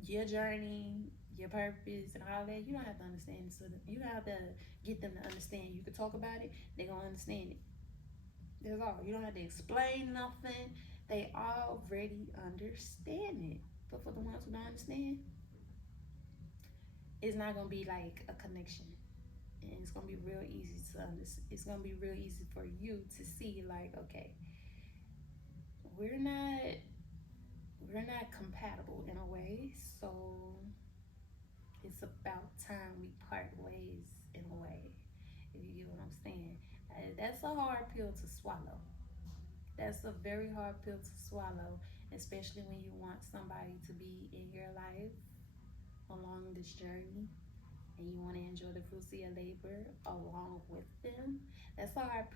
your journey, your purpose, and all that, you don't have to understand it. So you don't have to get them to understand. You can talk about it, they gonna understand it. That's all. You don't have to explain nothing. They already understand it. But for the ones who don't understand, it's not gonna be like a connection, and it's gonna be real easy to understand. It's gonna be real easy for you to see, like, okay, we're not compatible in a way. So it's about time we part ways in a way. If you get what I'm saying, that's a hard pill to swallow. That's a very hard pill to swallow, especially when you want somebody to be in your life along this journey, and you want to enjoy the fruits of your labor along with them. That's a hard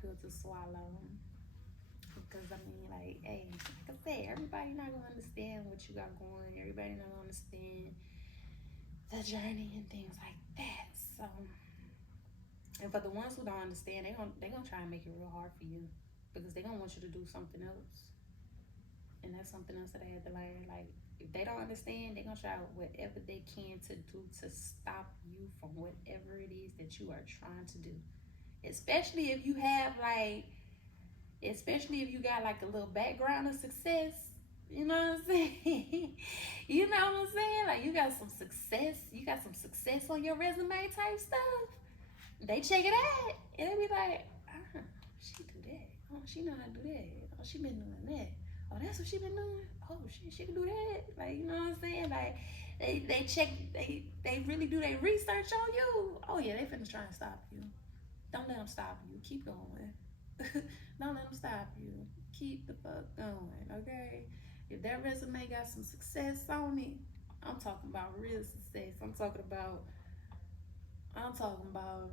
pill to swallow. Because I mean, like, hey, like I said, everybody not gonna understand what you got going. Everybody not gonna understand the journey and things like that. So, and for the ones who don't understand, they gonna try and make it real hard for you, because they gonna want you to do something else, and that's something else that I had to learn. Like, if they don't understand, they're gonna try whatever they can to do to stop you from whatever it is that you are trying to do. Especially if you have like, especially if you got like a little background of success. You know what I'm saying? You know what I'm saying? Like, you got some success on your resume type stuff. They check it out and they be like, she do that. Oh, she know how to do that. Oh, she been doing that. Oh, that's what she been doing. Oh, she can do that. Like, you know what I'm saying? Like, they check, they really do their research on you. Oh yeah, they finna try and stop you. Don't let them stop you. Keep going. Don't let them stop you. Keep the fuck going, okay? If that resume got some success on it, I'm talking about real success. I'm talking about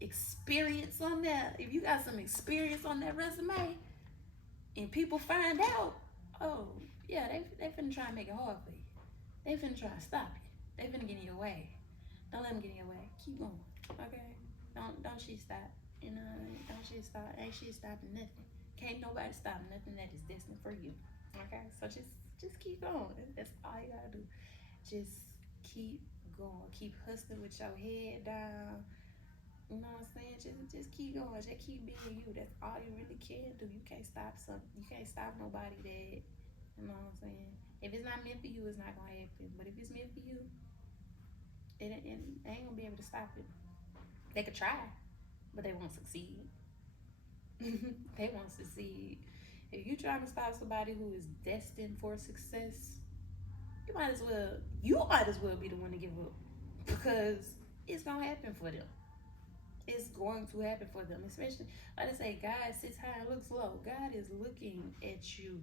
experience on that. If you got some experience on that resume and people find out, oh yeah, they finna try and make it hard for you. They finna try to stop you. They finna get in your way. Don't let them get in your way. Keep going. Okay? Don't she stop. You know, don't she stop. Ain't she stopping nothing. Can't nobody stop nothing that is destined for you. Okay? So just keep going. That's all you gotta do. Just keep going. Keep hustling with your head down. You know what I'm saying? Just keep going. Just keep being you. That's all you really can do. You can't stop you can't stop nobody that, you know what I'm saying? If it's not meant for you, it's not gonna happen. But if it's meant for you, it ain't gonna be able to stop it. They could try, but they won't succeed. They won't succeed. If you trying to stop somebody who is destined for success, you might as well be the one to give up, because it's gonna happen for them. It's going to happen for them, especially like I say, God sits high and looks low. God is looking at you,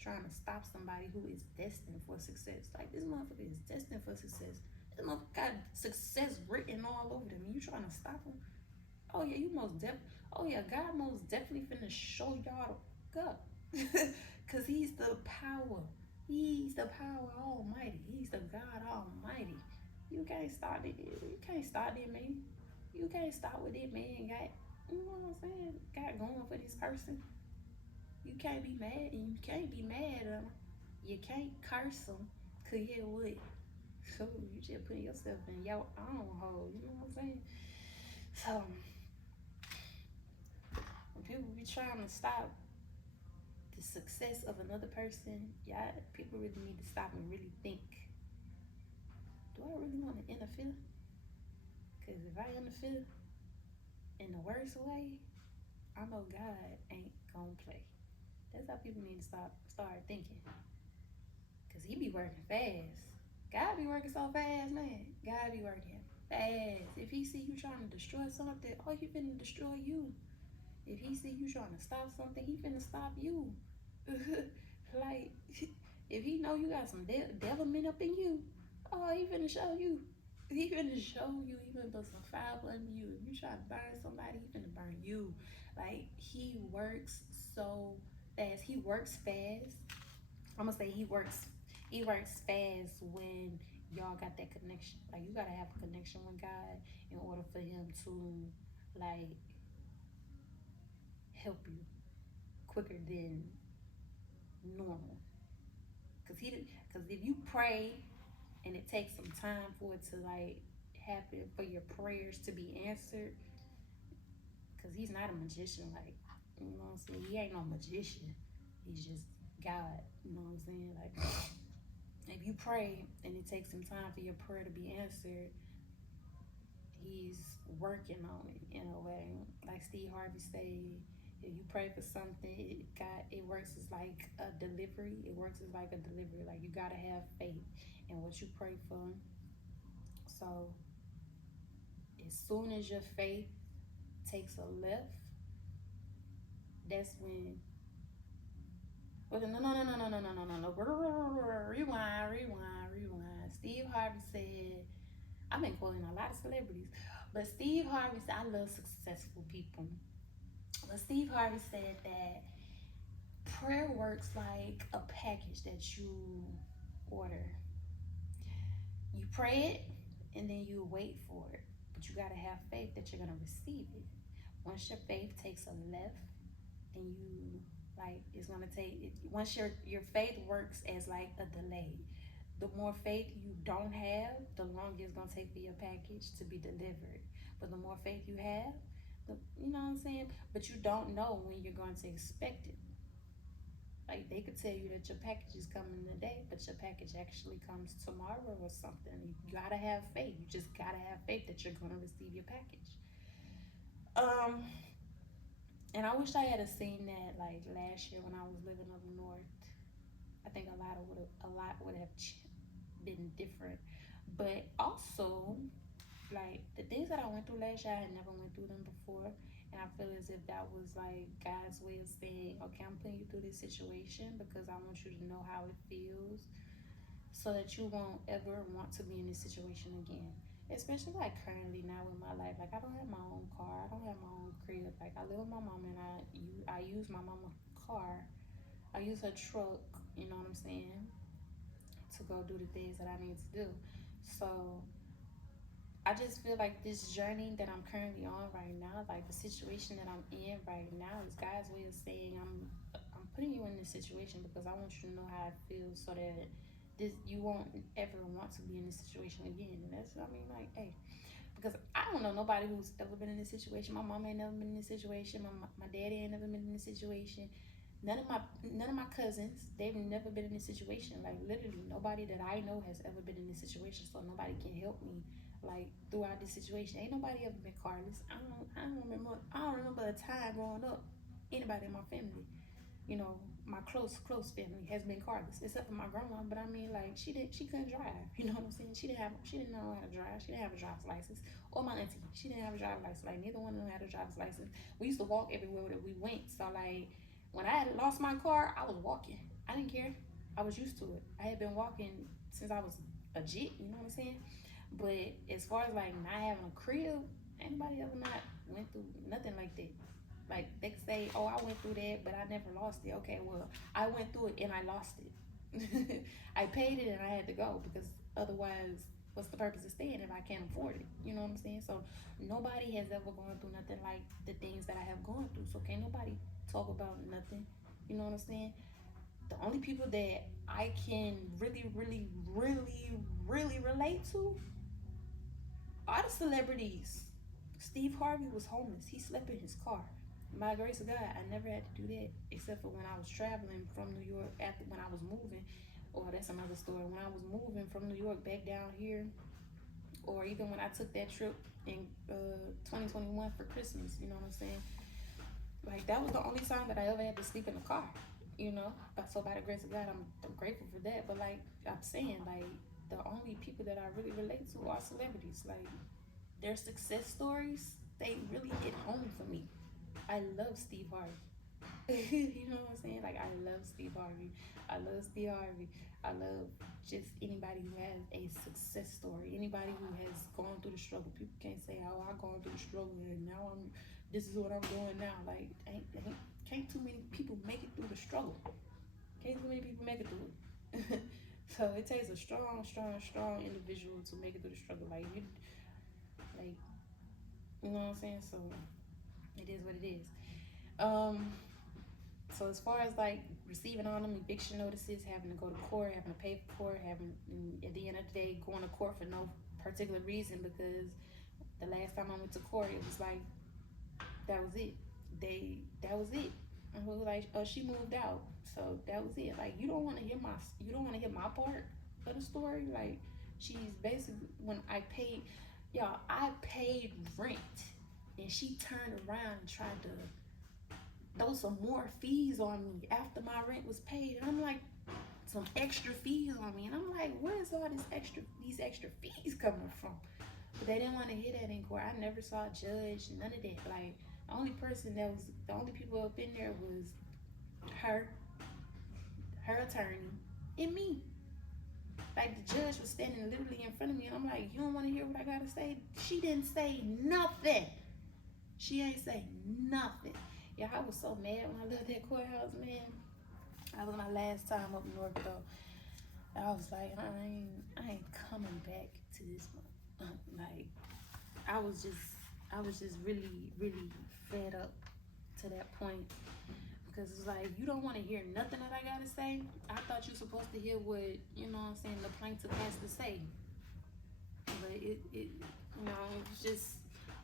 trying to stop somebody who is destined for success. Like, this motherfucker is destined for success. This motherfucker got success written all over them. You trying to stop him? Oh yeah, oh yeah, God most definitely finna show y'all the up. Cause he's the power. He's the power almighty. He's the God almighty. You can't stop it. You can't stop it, man. You can't stop what that man got. You know what I'm saying? Got going for this person. You can't be mad, and you can't be mad at him. You can't curse him. Cause yeah, what? So you just put yourself in your own hole. You know what I'm saying? So when people be trying to stop the success of another person, yeah, people really need to stop and really think. Do I really want to interfere? Because if I interfere in the worst way, I know God ain't gonna play. That's how people need to start thinking. Because he be working fast. God be working so fast, man. God be working fast. If he see you trying to destroy something, oh, he finna destroy you. If he see you trying to stop something, he finna stop you. Like, if he know you got some devilment up in you, oh, he finna show you. He finna show you. He finna put some fire under you. If you try to burn somebody, he finna burn you. Like, he works so fast. He works fast. I'm gonna say he works fast when y'all got that connection. Like, you gotta have a connection with God in order for him to, like, help you quicker than normal. Cause if you pray and it takes some time for it to, like, happen, for your prayers to be answered, cause he's not a magician. Like, you know what I'm saying? He ain't no magician. He's just God. You know what I'm saying? Like, if you pray and it takes some time for your prayer to be answered, he's working on it in a way. Like Steve Harvey said, if you pray for something, it works as like a delivery. It works as like a delivery. Like, you gotta have faith in what you pray for. So as soon as your faith takes a left, that's when. Well, no. Rewind. Steve Harvey said, I've been quoting a lot of celebrities, but Steve Harvey said, I love successful people. But Steve Harvey said that prayer works like a package that you order. You pray it and then you wait for it, but you gotta have faith that you're gonna receive it. Once your faith takes a left, and you, like, it's gonna take it, once your faith works as like a delay. The more faith you don't have, the longer it's gonna take for your package to be delivered. But the more faith you have, you know what I'm saying? But you don't know when you're going to expect it. Like, they could tell you that your package is coming today, but your package actually comes tomorrow or something. You gotta have faith. You just gotta have faith that you're gonna receive your package. And I wish I had seen that, like, last year when I was living up north. I think a lot would have been different. But also, like, the things that I went through last year, I had never went through them before. And I feel as if that was like God's way of saying, okay, I'm putting you through this situation because I want you to know how it feels. so that you won't ever want to be in this situation again. Especially like currently now in my life, like I don't have my own car, I don't have my own crib. Like I live with my mom and I use my mama's car, I use her truck. You know what I'm saying? To go do the things that I need to do. So I just feel like this journey that I'm currently on right now, like the situation that I'm in right now, is God's way of saying I'm putting you in this situation because I want you to know how it feels, so that you won't ever want to be in this situation again. And that's, I mean, like, hey, because I don't know nobody who's ever been in this situation. My mom ain't never been in this situation. My daddy ain't never been in this situation. None of my cousins, they've never been in this situation. Like literally nobody that I know has ever been in this situation. So nobody can help me like throughout this situation. Ain't nobody ever been carless. I don't remember a time growing up anybody in my family, you know, my close family has been carless, except for my grandma. But I mean, like she couldn't drive. You know what I'm saying? She didn't know how to drive. She didn't have a driver's license. Or my auntie, she didn't have a driver's license. Like neither one of them had a driver's license. We used to walk everywhere that we went. So like when I had lost my car, I was walking. I didn't care. I was used to it. I had been walking since I was a jit. You know what I'm saying? But as far as like not having a crib, anybody ever not went through nothing like that. Like they could say, "Oh, I went through that, but I never lost it." Okay, well, I went through it and I lost it. I paid it and I had to go because otherwise, what's the purpose of staying if I can't afford it? You know what I'm saying? So nobody has ever gone through nothing like the things that I have gone through. So can't nobody talk about nothing. You know what I'm saying? The only people that I can really relate to are the celebrities. Steve Harvey was homeless. He slept in his car. By the grace of God, I never had to do that except for when I was traveling from New York after when I was moving. Or that's another story. When I was moving from New York back down here, or even when I took that trip in 2021 for Christmas, you know what I'm saying? Like that was the only time that I ever had to sleep in the car, you know. But so by the grace of God, I'm grateful for that. But like I'm saying, like the only people that I really relate to are celebrities. Like their success stories, they really hit home for me. I love Steve Harvey. You know what I'm saying? Like I love Steve Harvey. I love Steve Harvey. I love just anybody who has a success story. Anybody who has gone through the struggle. People can't say, "Oh, I've gone through the struggle and now this is what I'm doing now." Like can't too many people make it through the struggle. Can't too many people make it through it. So it takes a strong individual to make it through the struggle. Like you know what I'm saying? So it is what it is. So as far as like receiving all them eviction notices, having to go to court, having to pay for court, having at the end of the day going to court for no particular reason, because the last time I went to court it was like that was it. That was it. And we were like, oh, she moved out, so that was it. Like you don't want to hear my part of the story. Like she's basically when I paid rent, and she turned around and tried to throw some more fees on me after my rent was paid. And I'm like, some extra fees on me. And I'm like, where is all these extra fees coming from? But they didn't want to hear that in court. I never saw a judge, none of that. Like the only people up in there was her attorney, and me. Like the judge was standing literally in front of me, and I'm like, you don't want to hear what I gotta say? She didn't say nothing. She ain't say nothing. Yeah, I was so mad when I left that courthouse, man. That was my last time up north though. I was like, I ain't coming back to this one. Like, I was just really fed up to that point. Because it's like, you don't want to hear nothing that I gotta say. I thought you were supposed to hear what, you know what I'm saying, the plaintiff has to say. But it was just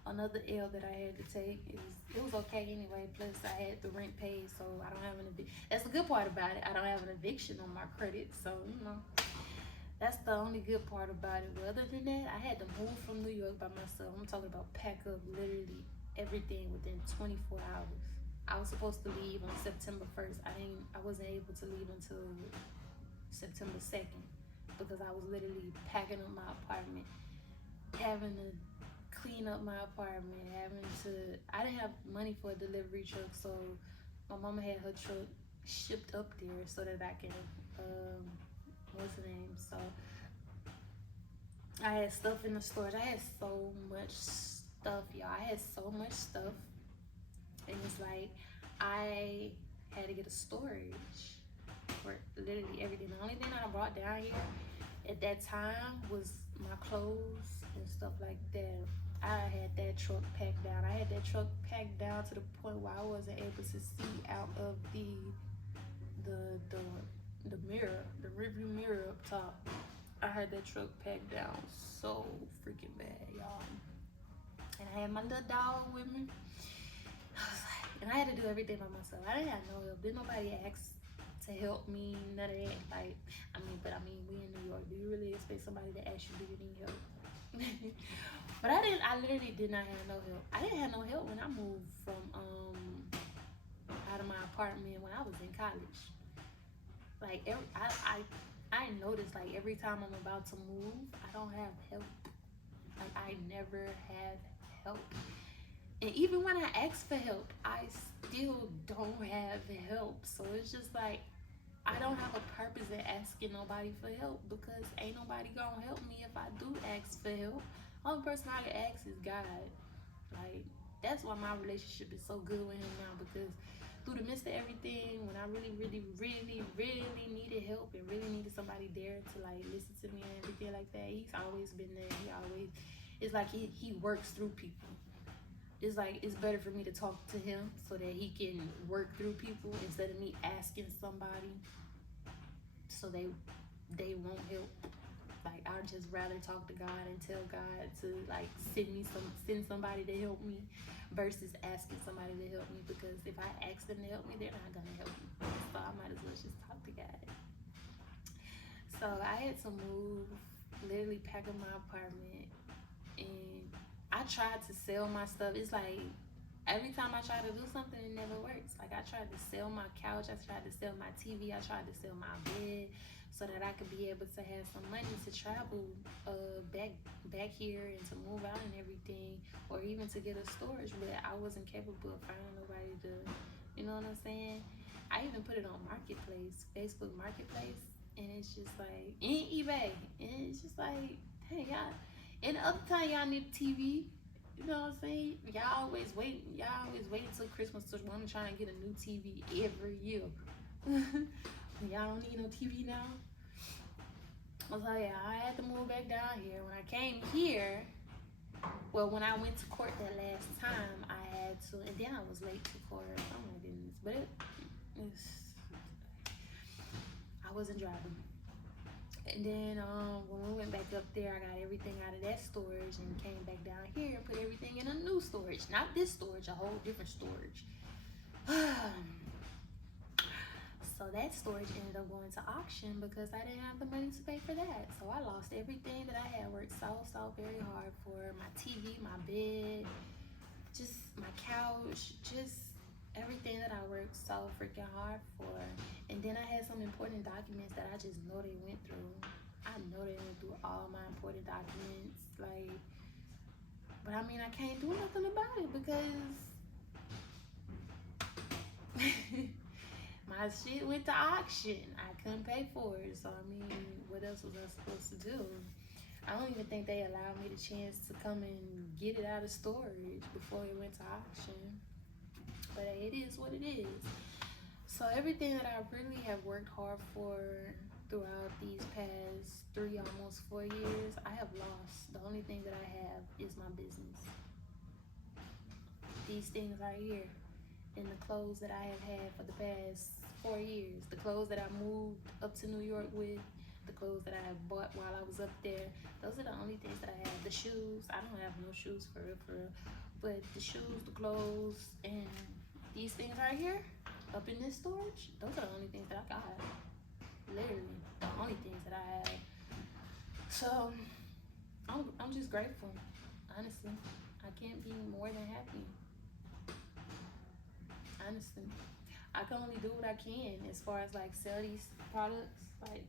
another L that I had to take. It was okay anyway. Plus I had the rent paid, so I don't have an eviction. That's the good part about it. I don't have an eviction on my credit, so that's the only good part about it. But other than that, I had to move from New York by myself. I'm talking about pack up literally everything within 24 hours. I was supposed to leave on September 1st. I wasn't able to leave until September 2nd because I was literally packing up my apartment, having to clean up my apartment, I didn't have money for a delivery truck, so my mama had her truck shipped up there so that I can what's the name? So I had stuff in the storage. I had so much stuff, y'all. I had so much stuff. And it's like I had to get a storage for literally everything. The only thing that I brought down here at that time was my clothes and stuff like that. I had that truck packed down. I had that truck packed down to the point where I wasn't able to see out of the mirror, the rearview mirror up top. I had that truck packed down so freaking bad, y'all. And I had my little dog with me. And I had to do everything by myself. I didn't have no help. Didn't nobody ask to help me, none of that. Like, I mean, we in New York. Do you really expect somebody to ask you, do you need help? But I literally did not have no help. I didn't have no help when I moved from out of my apartment when I was in college. Like I noticed like every time I'm about to move, I don't have help. Like I never have help. And even when I ask for help, I still don't have help. So it's just like I don't have a purpose in asking nobody for help because ain't nobody gonna help me if I do ask for help. Only person I can ask is God. Like that's why my relationship is so good with him now, because through the midst of everything, when I really needed help and really needed somebody there to like listen to me and everything like that, he's always been there. It's like he works through people. It's like it's better for me to talk to him so that he can work through people instead of me asking somebody so they won't help. Like I'd just rather talk to God and tell God to like send somebody to help me versus asking somebody to help me, because if I ask them to help me, they're not gonna help me. So I might as well just talk to God. So I had to move, literally pack up my apartment, and I tried to sell my stuff. It's like every time I try to do something, it never works. Like I tried to sell my couch, I tried to sell my TV, I tried to sell my bed so that I could be able to have some money to travel back here and to move out and everything, or even to get a storage. But I wasn't capable of finding nobody to, you know what I'm saying? I even put it on Marketplace, Facebook Marketplace, and it's just like, and eBay, and it's just like, hey, y'all. And the other time y'all need a TV, you know what I'm saying? Y'all always wait until Christmas to want to try and get a new TV every year. Y'all don't need no TV now. So yeah, I had to move back down here. When I came here, well, when I went to court that last time, I had to, and then I was late to court. Oh my goodness, but I wasn't driving. And then when we went back up there, I got everything out of that storage and came back down here and put everything in a new storage. Not this storage, a whole different storage. So that storage ended up going to auction because I didn't have the money to pay for that. So I lost everything that I had worked so very hard for. My TV, my bed, just my couch, just everything that I worked so freaking hard for. And then I had some important documents that I just know they went through. I know they went through all my important documents. Like, but I mean, I can't do nothing about it because my shit went to auction. I couldn't pay for it. So, I mean, what else was I supposed to do? I don't even think they allowed me the chance to come and get it out of storage before it went to auction. But it is what it is. So everything that I really have worked hard for throughout these past 3, almost 4 years, I have lost. The only thing that I have is my business. These things right here, and the clothes that I have had for the past 4 years, the clothes that I moved up to New York with, the clothes that I have bought while I was up there, those are the only things that I have. The shoes, I don't have no shoes for real, but the shoes, the clothes, and these things right here, up in this storage, those are the only things that I got. Literally, the only things that I have. So, I'm just grateful, honestly. I can't be more than happy. Honestly, I can only do what I can as far as like sell these products. Like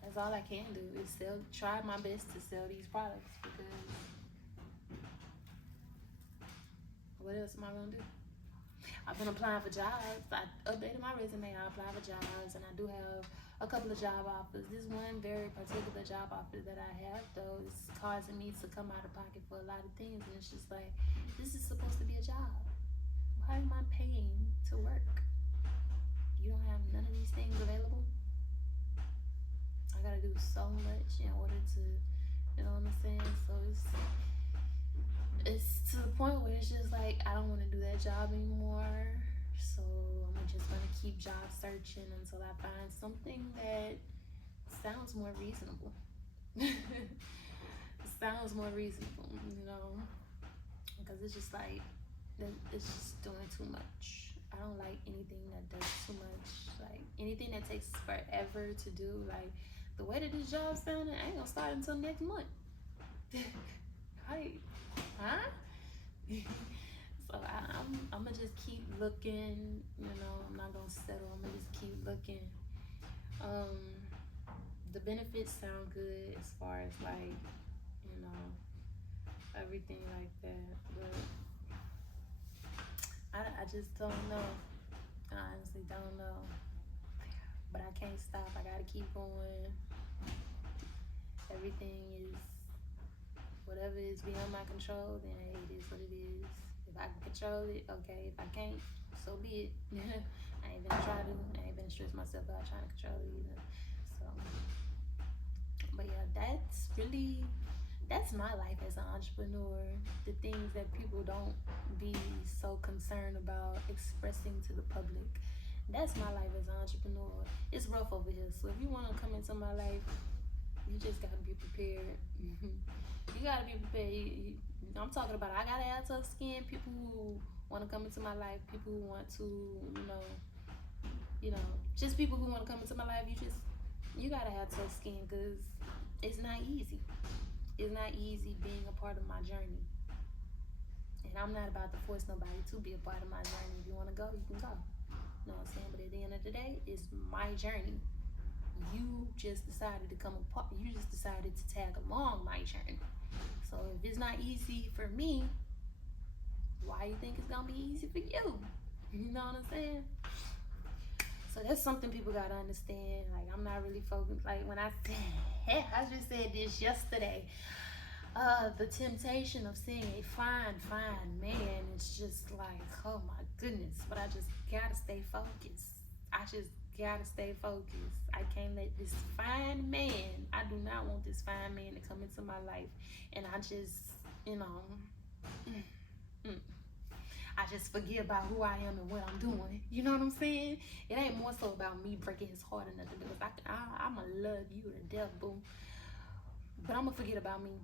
that's all I can do is try my best to sell these products, because what else am I gonna do? I've been applying for jobs. I updated my resume. I applied for jobs, and I do have a couple of job offers. This one very particular job offer that I have, though, is causing me to come out of pocket for a lot of things. And it's just like, this is supposed to be a job. Why am I paying to work? You don't have none of these things available? I gotta do so much in order to, you know what I'm saying? So it's to the point where it's just like, I don't want to do that job anymore. So I'm just gonna keep job searching until I find something that sounds more reasonable. Sounds more reasonable, you know, because it's just like, it's just doing too much. I don't like anything that does too much. Like anything that takes forever to do. Like the way that this job's sounding, I ain't gonna start until next month. Like, huh? So I'm gonna just keep looking. You know, I'm not gonna settle. I'm gonna just keep looking. The benefits sound good as far as like, you know, everything like that, but I just don't know. I honestly don't know. But I can't stop. I gotta keep going. Everything is, whatever is beyond my control, then hey, it is what it is. If I can control it, okay. If I can't, so be it. I ain't gonna try to. I ain't gonna stress myself out trying to control it either. So, but yeah, that's my life as an entrepreneur. The things that people don't be so concerned about expressing to the public. That's my life as an entrepreneur. It's rough over here. So if you want to come into my life, you just got to be prepared. You got to be prepared. I'm talking about, I got to have tough skin. People who want to come into my life. People who want to, just people who want to come into my life. You got to have tough skin because it's not easy. It's not easy being a part of my journey. And I'm not about to force nobody to be a part of my journey. If you want to go, you can go. You know what I'm saying? But at the end of the day, it's my journey. You just decided to come apart. You just decided to tag along my journey. So if it's not easy for me, why you think it's gonna be easy for you? You know what I'm saying? So that's something people gotta understand. Like, I'm not really focused. Like, when I just said this yesterday. The temptation of seeing a fine man, it's just like, oh my goodness. But I just gotta stay focused. I can't let this fine man, I do not want this fine man to come into my life. And I just, I just forget about who I am and what I'm doing. You know what I'm saying? It ain't more so about me breaking his heart or nothing. Because I'ma love you to death, boo. But I'ma forget about me.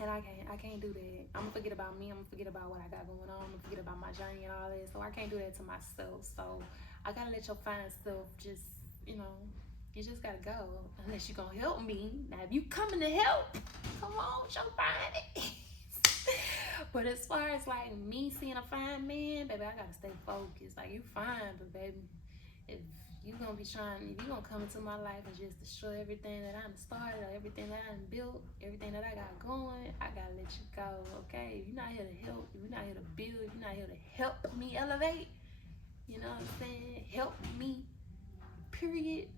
And I can't do that. I'm gonna forget about me. I'm gonna forget about what I got going on. I'm gonna forget about my journey and all that. So I can't do that to myself. So I gotta let your fine self just, you just gotta go. Unless you're gonna help me. Now, if you coming to help, come on, show fine. But as far as like me seeing a fine man, baby, I gotta stay focused. Like, you fine, but baby, if you gonna come into my life and just destroy everything that I done started, or everything that I done built, everything that I got going, I gotta let you go, okay? If you're not here to help, if you're not here to build, if you're not here to help me elevate, you know what I'm saying? Help me, period.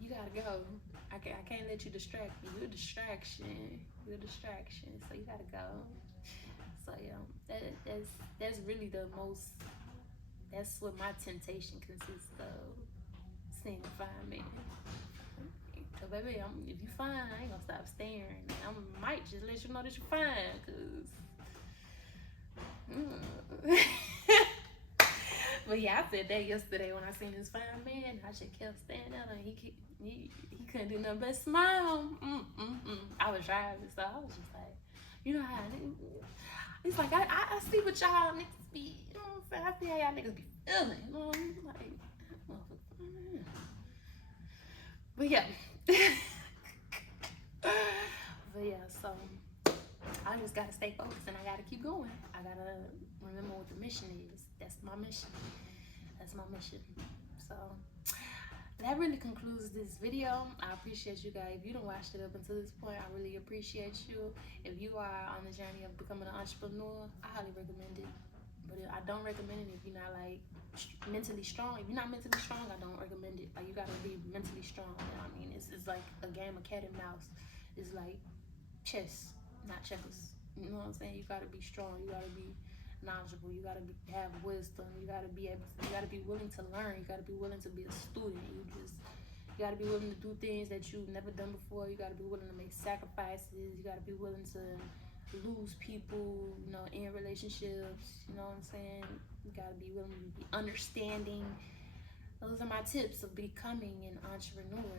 You gotta go. I can't let you distract me. You're a distraction. So you gotta go. So yeah, that's really the most. That's what my temptation consists of, seeing a fine man. So baby, if you fine, I ain't gonna stop staring. I might just let you know that you're fine, cause. But yeah, I said that yesterday when I seen this fine man. I just kept staring at him. He couldn't do nothing but smile. I was driving, so I was just like, you know how it's like I see what y'all niggas be. You know what I'm saying? I see how y'all niggas be feeling. You know what I mean? Like, but yeah. So I just gotta stay focused and I gotta keep going. I gotta remember what the mission is. That's my mission. So that really concludes this video. I appreciate you guys. If you done watched it up until this point, I really appreciate you. If you are on the journey of becoming an entrepreneur, I highly recommend it. But I don't recommend it if you're not like mentally strong. If you're not mentally strong, I don't recommend it. Like, you gotta be mentally strong. You know what I mean? It's like a game of cat and mouse. It's like chess, not checkers. You know what I'm saying? You gotta be strong. You gotta be knowledgeable. You gotta have wisdom. You gotta be willing to learn. You gotta be willing to be a student. You gotta be willing to do things that you've never done before. You gotta be willing to make sacrifices. You gotta be willing to lose people, you know, in relationships. You know what I'm saying? You gotta be willing to be understanding. Those are my tips of becoming an entrepreneur.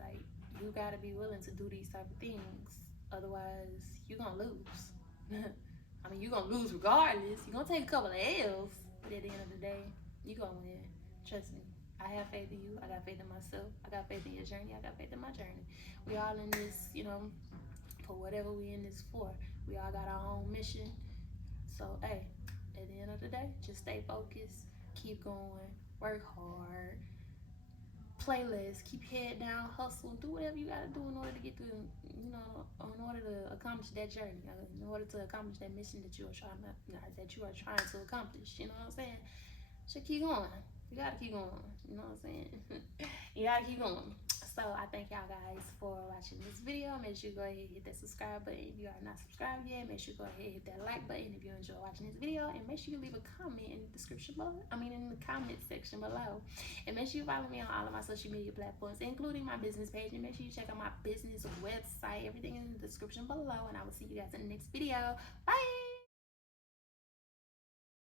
Like, you gotta be willing to do these type of things. Otherwise, you're gonna lose. I mean, you're gonna lose regardless. You're gonna take a couple of L's, but at the end of the day, you're gonna win. Trust me. I have faith in you. I got faith in myself. I got faith in your journey. I got faith in my journey. We all in this, you know, for whatever we in this for. We all got our own mission. So, hey, at the end of the day, just stay focused. Keep going. Work hard. Play less. Keep head down. Hustle. Do whatever you gotta do in order to get through, you know, in order to accomplish that journey. In order to accomplish that mission that you are trying to accomplish. You know what I'm saying? So keep going. You gotta keep going. You know what I'm saying? You gotta keep going. So I thank y'all guys for watching this video. Make sure you go ahead and hit that subscribe button if you are not subscribed yet. Make sure you go ahead and hit that like button if you enjoy watching this video. And make sure you leave a comment in the description below. In the comment section below. And make sure you follow me on all of my social media platforms, including my business page. And make sure you check out my business website. Everything is in the description below. And I will see you guys in the next video. Bye!